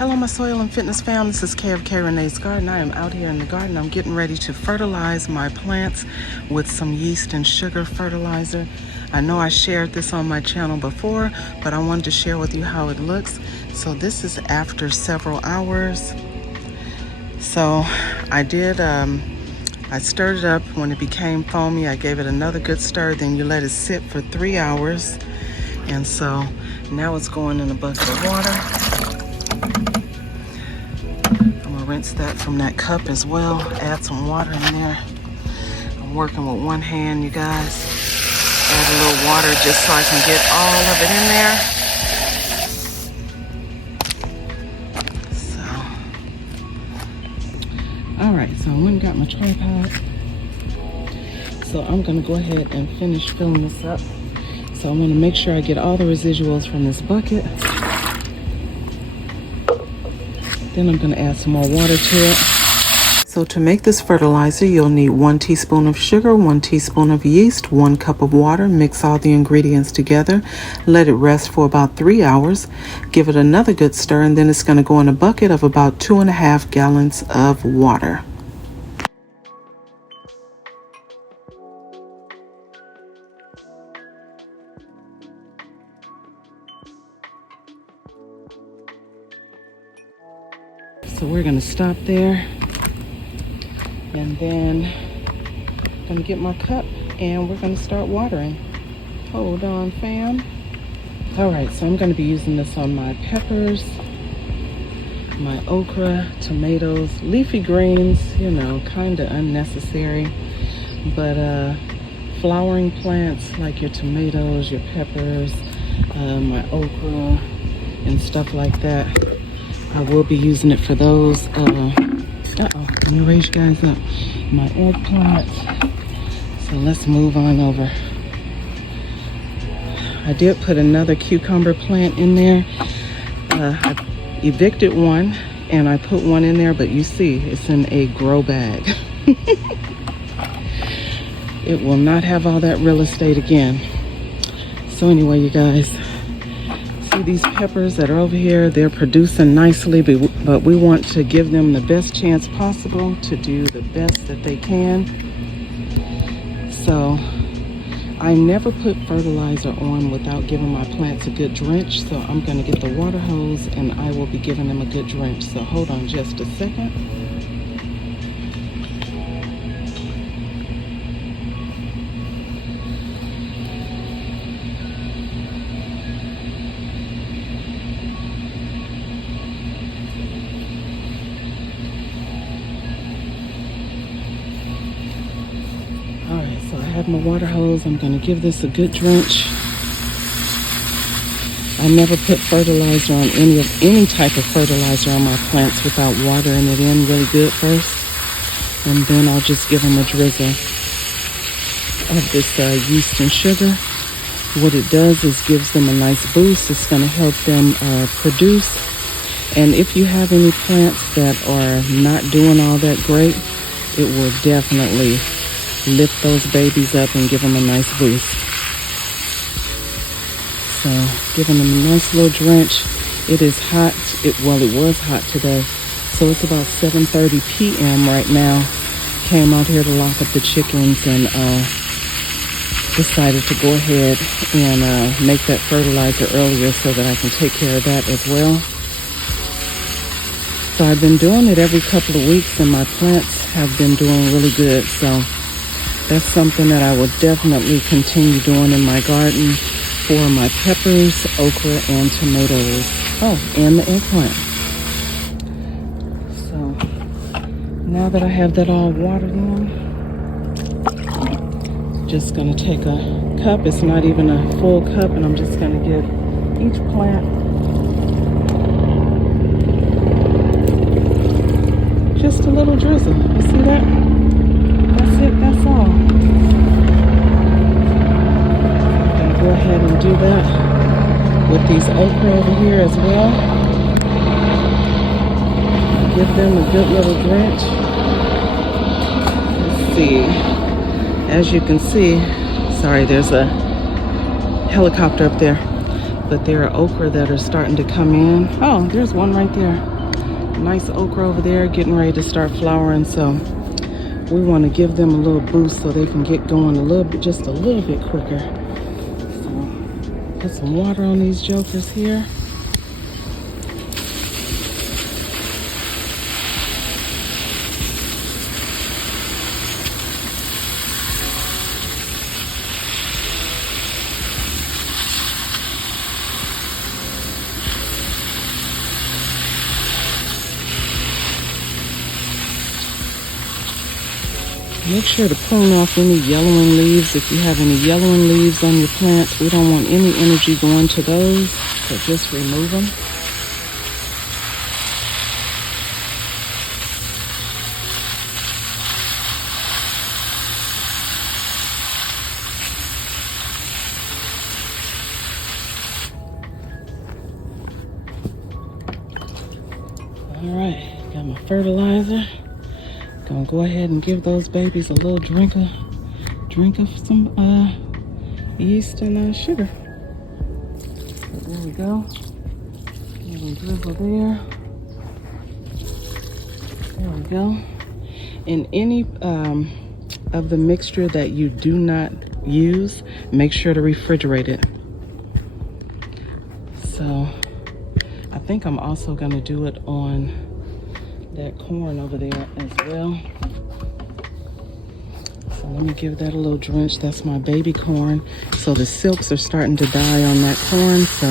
Hello my soil and fitness fam, this is Kay of Kayreneesgarden. I am out here in the garden. I'm getting ready to fertilize my plants with some yeast and sugar fertilizer. I know I shared this on my channel before, but I wanted to share with you how it looks. So this is after several hours. So I stirred it up. When it became foamy, I gave it another good stir. Then you let it sit for 3 hours. And so now it's going in a bucket of water. Rinse that from that cup as well. Add some water in there. I'm working with one hand, you guys. Add a little water just so I can get all of it in there. So, all right, so I went and got my tripod. So I'm gonna go ahead and finish filling this up. So I'm gonna make sure I get all the residuals from this bucket. Then I'm going to add some more water to it. So to make this fertilizer, you'll need 1 teaspoon of sugar, 1 teaspoon of yeast, 1 cup of water. Mix all the ingredients together. Let it rest for about 3 hours. Give it another good stir, and then it's going to go in a bucket of about 2.5 gallons of water. So we're gonna stop there, and then I'm gonna get my cup and we're gonna start watering. Hold on, fam. All right, so I'm gonna be using this on my peppers, my okra, tomatoes, leafy greens, you know, kind of unnecessary, but flowering plants like your tomatoes, your peppers, my okra and stuff like that. I will be using it for those. Let me raise you guys up. My eggplants. So let's move on over. I did put another cucumber plant in there. I evicted one and I put one in there, but you see it's in a grow bag. It will not have all that real estate again. So anyway, you guys, these peppers that are over here, they're producing nicely, but we want to give them the best chance possible to do the best that they can. So I never put fertilizer on without giving my plants a good drench. So I'm going to get the water hose and I will be giving them a good drench. So hold on just a second. Alright, so I have my water hose. I'm going to give this a good drench. I never put fertilizer on any type of fertilizer on my plants without watering it in really good first. And then I'll just give them a drizzle of this yeast and sugar. What it does is gives them a nice boost. It's going to help them produce. And if you have any plants that are not doing all that great, it will definitely lift those babies up and give them a nice boost. So giving them a nice little drench. It is hot. It was hot today. So it's about 7:30 p.m. right now. Came out here to lock up the chickens and decided to go ahead and make that fertilizer earlier so that I can take care of that as well. So I've been doing it every couple of weeks and my plants have been doing really good. So that's something that I will definitely continue doing in my garden for my peppers, okra, and tomatoes. Oh, and the eggplant. So now that I have that all watered in, just gonna take a cup. It's not even a full cup, and I'm just gonna give each plant just a little drizzle. You see that? That's it, that's all. I'm gonna go ahead and do that with these okra over here as well. Give them a good little drench. Let's see. As you can see, sorry, there's a helicopter up there. but there are okra that are starting to come in. Oh, there's one right there. Nice okra over there getting ready to start flowering. So we want to give them a little boost so they can get going a little bit, just a little bit quicker. So put some water on these jokers here. Make sure to prune off any yellowing leaves. If you have any yellowing leaves on your plants, we don't want any energy going to those, so just remove them. All right, got my fertilizer. Gonna go ahead and give those babies a little drink of some yeast and sugar. So there we go. A little drizzle there. There we go. In any of the mixture that you do not use, make sure to refrigerate it. So I think I'm also gonna do it on that corn over there as well. So let me give that a little drench. That's my baby corn. So the silks are starting to die on that corn, so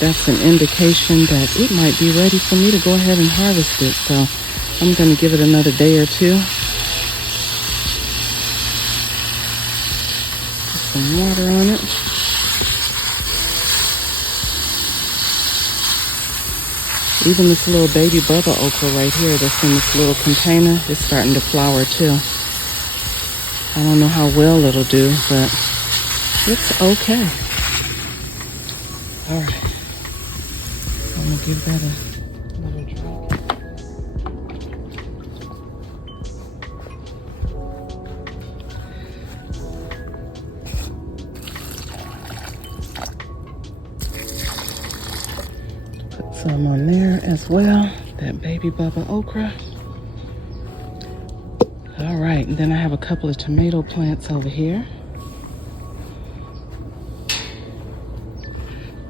that's an indication that it might be ready for me to go ahead and harvest it. So I'm going to give it another day or two. Put some water on it. Even this little baby bubba okra right here that's in this little container is starting to flower too. I don't know how well it'll do, but it's okay. All right. I'm gonna give that a little drink. Some on there as well, that baby bubba okra. All right, and then I have a couple of tomato plants over here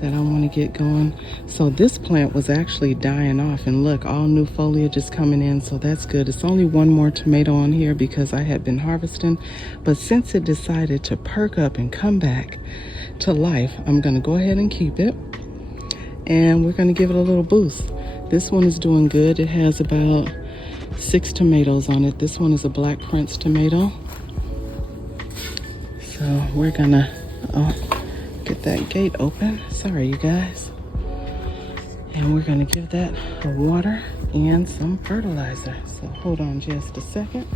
that I want to get going. So this plant was actually dying off, and look, all new foliage is coming in, so that's good. It's only one more tomato on here because I had been harvesting, but since it decided to perk up and come back to life, I'm going to go ahead and keep it. And we're going to give it a little boost. This one is doing good. It has about 6 tomatoes on it. This one is a Black Prince tomato. So we're going to get that gate open. Sorry, you guys. And we're going to give that a water and some fertilizer. So hold on just a second.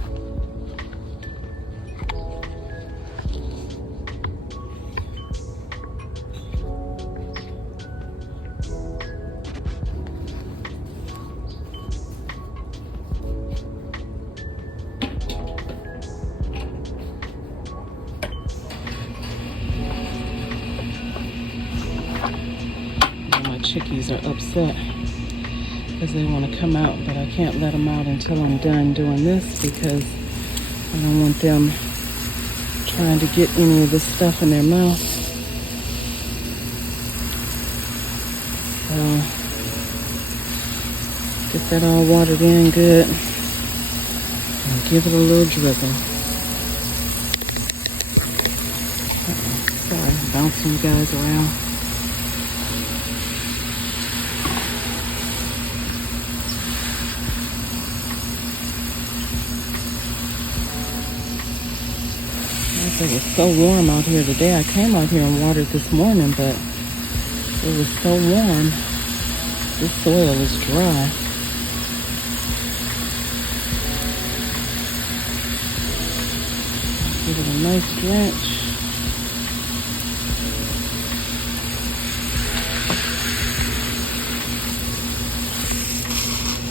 Chickies are upset because they want to come out, but I can't let them out until I'm done doing this because I don't want them trying to get any of this stuff in their mouth. So get that all watered in good and give it a little drizzle. Sorry, bouncing you guys around. It was so warm out here today. I came out here and watered this morning, but it was so warm. This soil is dry. Give it a nice drench.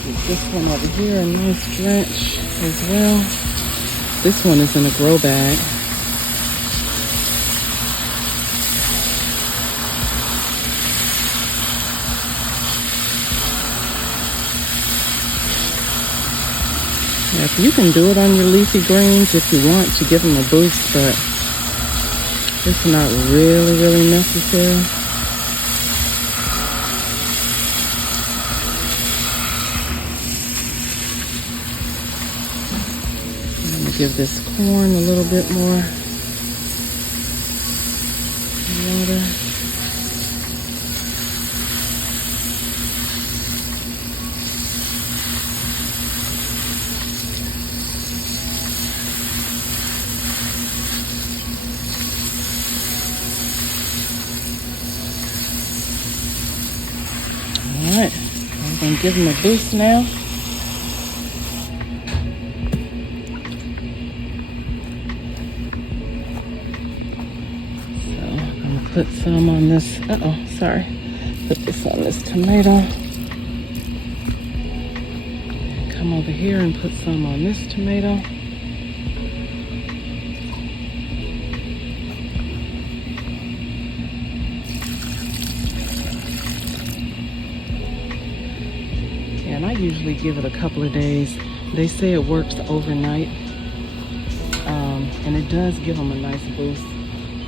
Give this one over here a nice drench as well. This one is in a grow bag. Yeah, you can do it on your leafy greens if you want to give them a boost, but it's not really necessary. I'm going to give this corn a little bit more water. Alright, I'm going to give them a boost now. So I'm going to put some on this, put this on this tomato. Come over here and put some on this tomato. And I usually give it a couple of days. They say it works overnight, and it does give them a nice boost.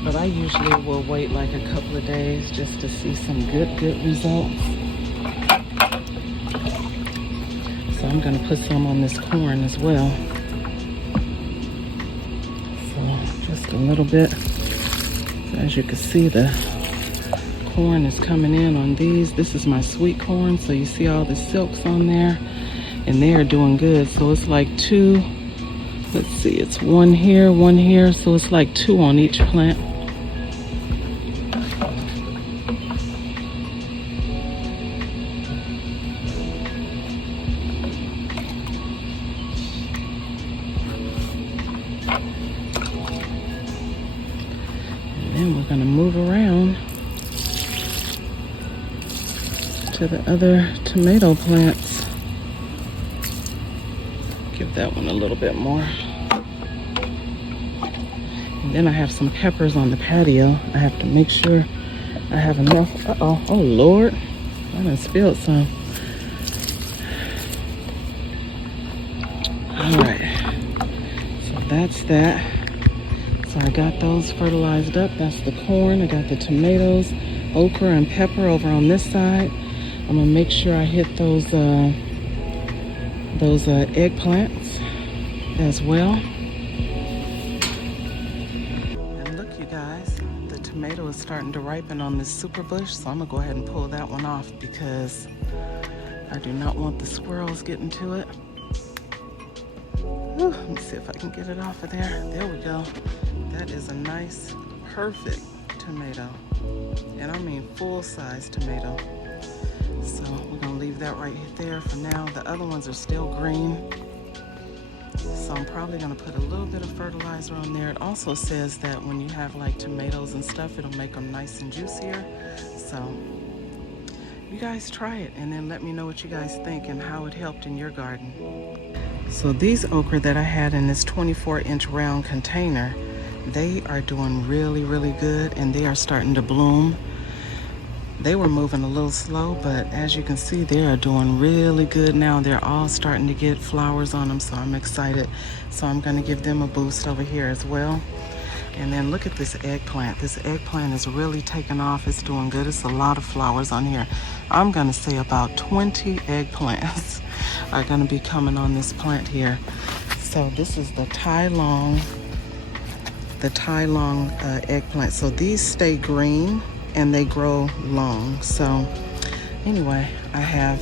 But I usually will wait like a couple of days just to see some good results. So I'm going to put some on this corn as well. So just a little bit. So as you can see, the corn is coming in on these. This is my sweet corn, so you see all the silks on there, and they are doing good. So it's like two, let's see, it's one here, so it's like two on each plant. And then we're going to move around to the other tomato plants. Give that one a little bit more. And then I have some peppers on the patio. I have to make sure I have enough. Oh Lord, I done spilled some. All right, so that's that. So I got those fertilized up. That's the corn. I got the tomatoes, okra, and pepper over on this side. I'm gonna make sure I hit those eggplants as well. And look, you guys, the tomato is starting to ripen on this super bush, so I'm gonna go ahead and pull that one off because I do not want the squirrels getting to it. Whew, let me see if I can get it off of there. There we go. That is a nice, perfect tomato, and I mean full-size tomato. So we're gonna leave that right there for now. The other ones are still green, so I'm probably gonna put a little bit of fertilizer on there. It also says that when you have like tomatoes and stuff, it'll make them nice and juicier. So you guys try it and then let me know what you guys think and how it helped in your garden. So these okra that I had in this 24-inch round container, they are doing really good, and they are starting to bloom. They were moving a little slow, but as you can see, they are doing really good now. They're all starting to get flowers on them, so I'm excited. So I'm going to give them a boost over here as well. And then look at this eggplant. This eggplant is really taking off. It's doing good. It's a lot of flowers on here. I'm going to say about 20 eggplants are going to be coming on this plant here. So this is the Thai long eggplant. So these stay green and they grow long. So anyway, I have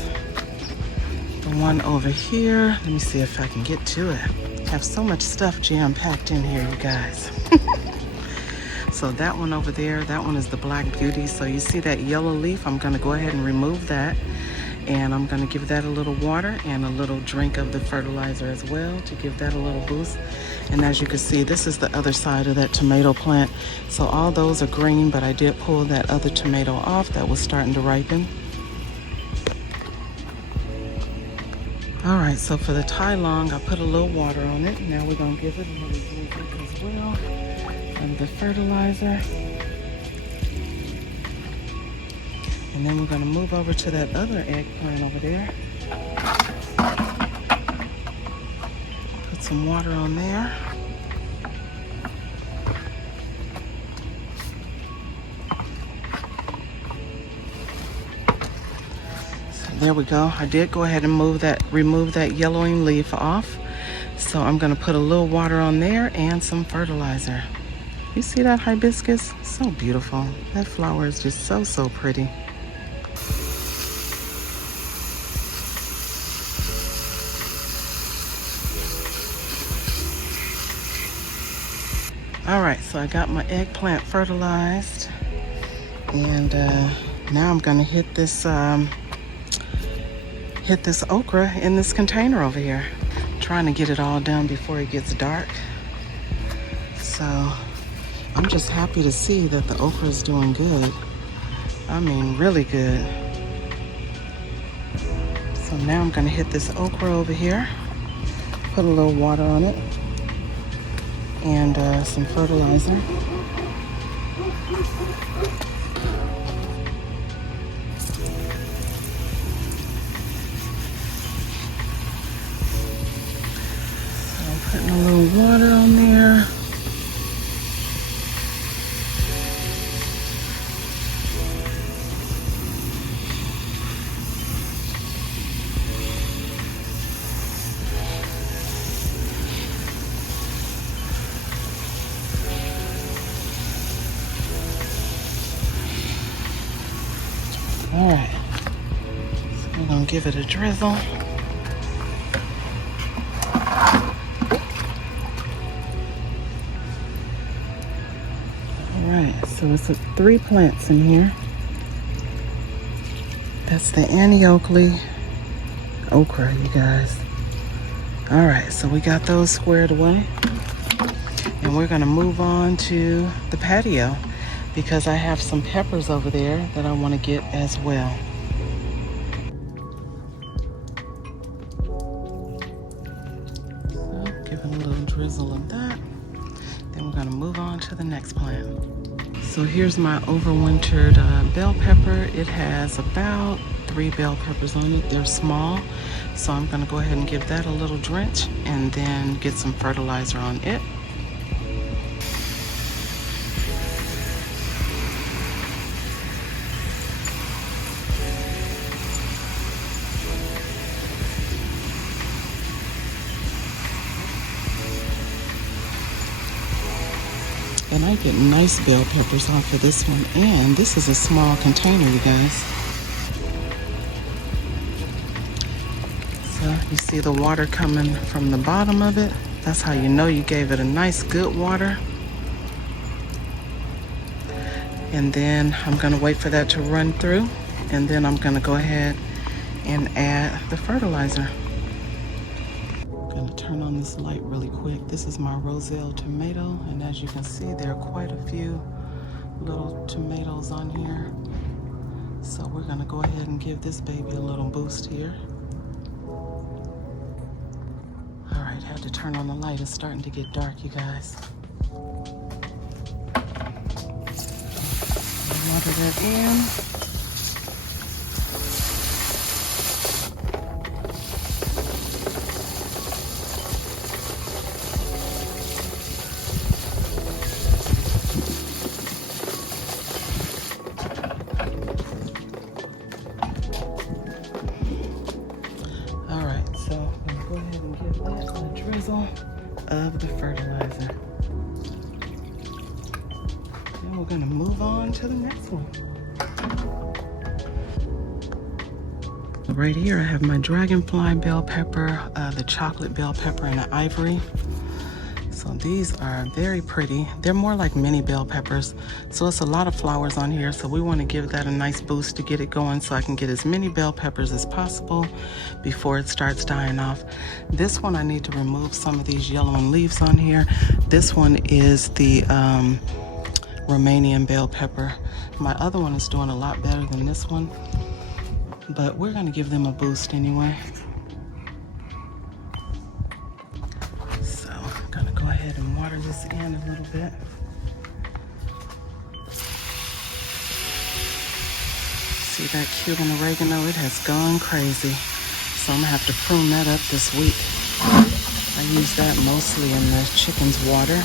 the one over here. Let me see if I can get to it. I have so much stuff jam-packed in here, you guys. So that one over there, that one is the Black Beauty. So you see that yellow leaf? I'm gonna go ahead and remove that. And I'm gonna give that a little water and a little drink of the fertilizer as well to give that a little boost. And as you can see, this is the other side of that tomato plant. So all those are green, but I did pull that other tomato off that was starting to ripen. All right, so for the Thai long, I put a little water on it. Now we're gonna give it a little drink as well. And the fertilizer. And then we're gonna move over to that other eggplant over there. some water on there. So there we go. I did go ahead and remove that yellowing leaf off. So I'm gonna put a little water on there and some fertilizer. You see that hibiscus? So beautiful. That flower is just so, so pretty. All right, so I got my eggplant fertilized, and now I'm gonna hit this okra in this container over here. I'm trying to get it all done before it gets dark. So I'm just happy to see that the okra is doing good. I mean, really good. So now I'm gonna hit this okra over here, put a little water on it, and some fertilizer. So I'm putting a little water on there. All right, so we're gonna give it a drizzle. All right, so it's 3 plants in here. That's the Annie Oakley okra, you guys. All right, so we got those squared away. And we're gonna move on to the patio because I have some peppers over there that I wanna get as well. So giving a little drizzle of that. Then we're gonna move on to the next plant. So here's my overwintered bell pepper. It has about 3 bell peppers on it. They're small. So I'm gonna go ahead and give that a little drench and then get some fertilizer on it. And I get nice bell peppers off of this one. And this is a small container, you guys. So you see the water coming from the bottom of it. That's how you know you gave it a nice good water. And then I'm gonna wait for that to run through. And then I'm gonna go ahead and add the fertilizer. Turn on this light really quick. This is my roselle tomato, and as you can see, there are quite a few little tomatoes on here. So we're gonna go ahead and give this baby a little boost here. All right, had to turn on the light. It's starting to get dark, you guys. Water that in. Of the fertilizer. Then we're gonna move on to the next one. Right here I have my dragonfly bell pepper, the chocolate bell pepper, and the ivory. So these are very pretty. They're more like mini bell peppers. So it's a lot of flowers on here. So we want to give that a nice boost to get it going so I can get as many bell peppers as possible before it starts dying off. This one I need to remove some of these yellowing leaves on here. This one is the Romanian bell pepper. My other one is doing a lot better than this one, but we're going to give them a boost anyway. Go ahead and water this in a little bit. See that Cuban oregano? It has gone crazy. So I'm gonna have to prune that up this week. I use that mostly in the chicken's water.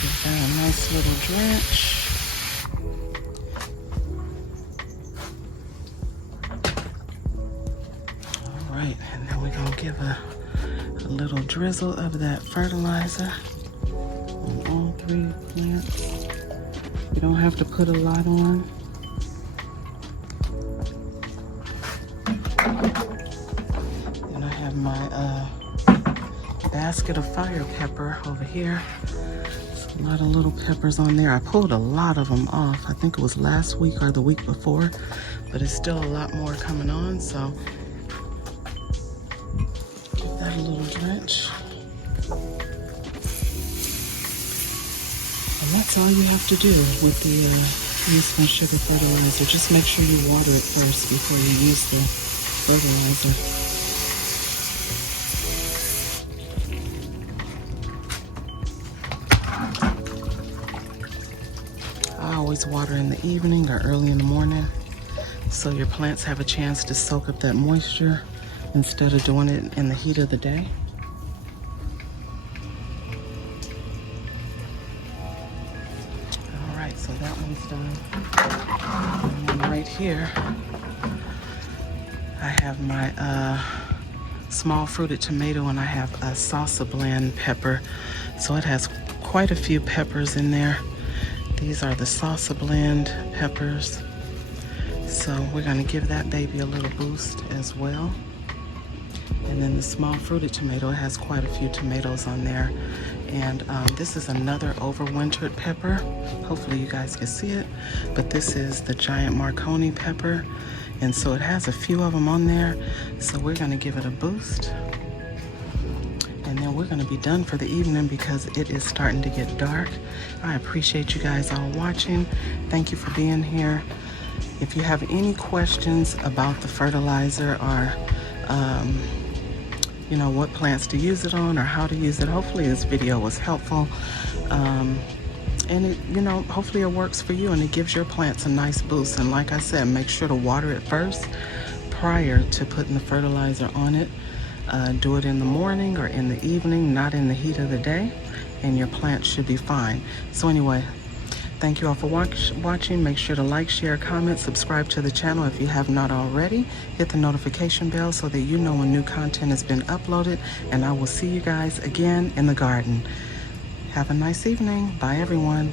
Give that a nice little drench. All right, and then we're gonna give a little drizzle of that fertilizer on all 3 plants. You don't have to put a lot on. And I have my basket of fire pepper over here. There's a lot of little peppers on there. I pulled a lot of them off. I think it was last week or the week before, but it's still a lot more coming on, so give that a little drench. And that's all you have to do with the yeast and sugar fertilizer. Just make sure you water it first before you use the fertilizer. I always water in the evening or early in the morning so your plants have a chance to soak up that moisture instead of doing it in the heat of the day. All right, so that one's done. And then right here, I have my small fruited tomato, and I have a salsa blend pepper. So it has quite a few peppers in there. These are the salsa blend peppers. So we're gonna give that baby a little boost as well. And then the small fruited tomato has quite a few tomatoes on there. And this is another overwintered pepper. Hopefully you guys can see it. But this is the giant Marconi pepper. And so it has a few of them on there. So we're gonna give it a boost. And then we're gonna be done for the evening because it is starting to get dark. I appreciate you guys all watching. Thank you for being here. If you have any questions about the fertilizer or you know, what plants to use it on or how to use it, hopefully this video was helpful. And it, you know, hopefully it works for you and it gives your plants a nice boost. And like I said, make sure to water it first prior to putting the fertilizer on it. Do it in the morning or in the evening, not in the heat of the day, and your plants should be fine. So anyway, thank you all for watching. Make sure to like, share, comment, subscribe to the channel if you have not already. Hit the notification bell so that you know when new content has been uploaded. And I will see you guys again in the garden. Have a nice evening. Bye, everyone.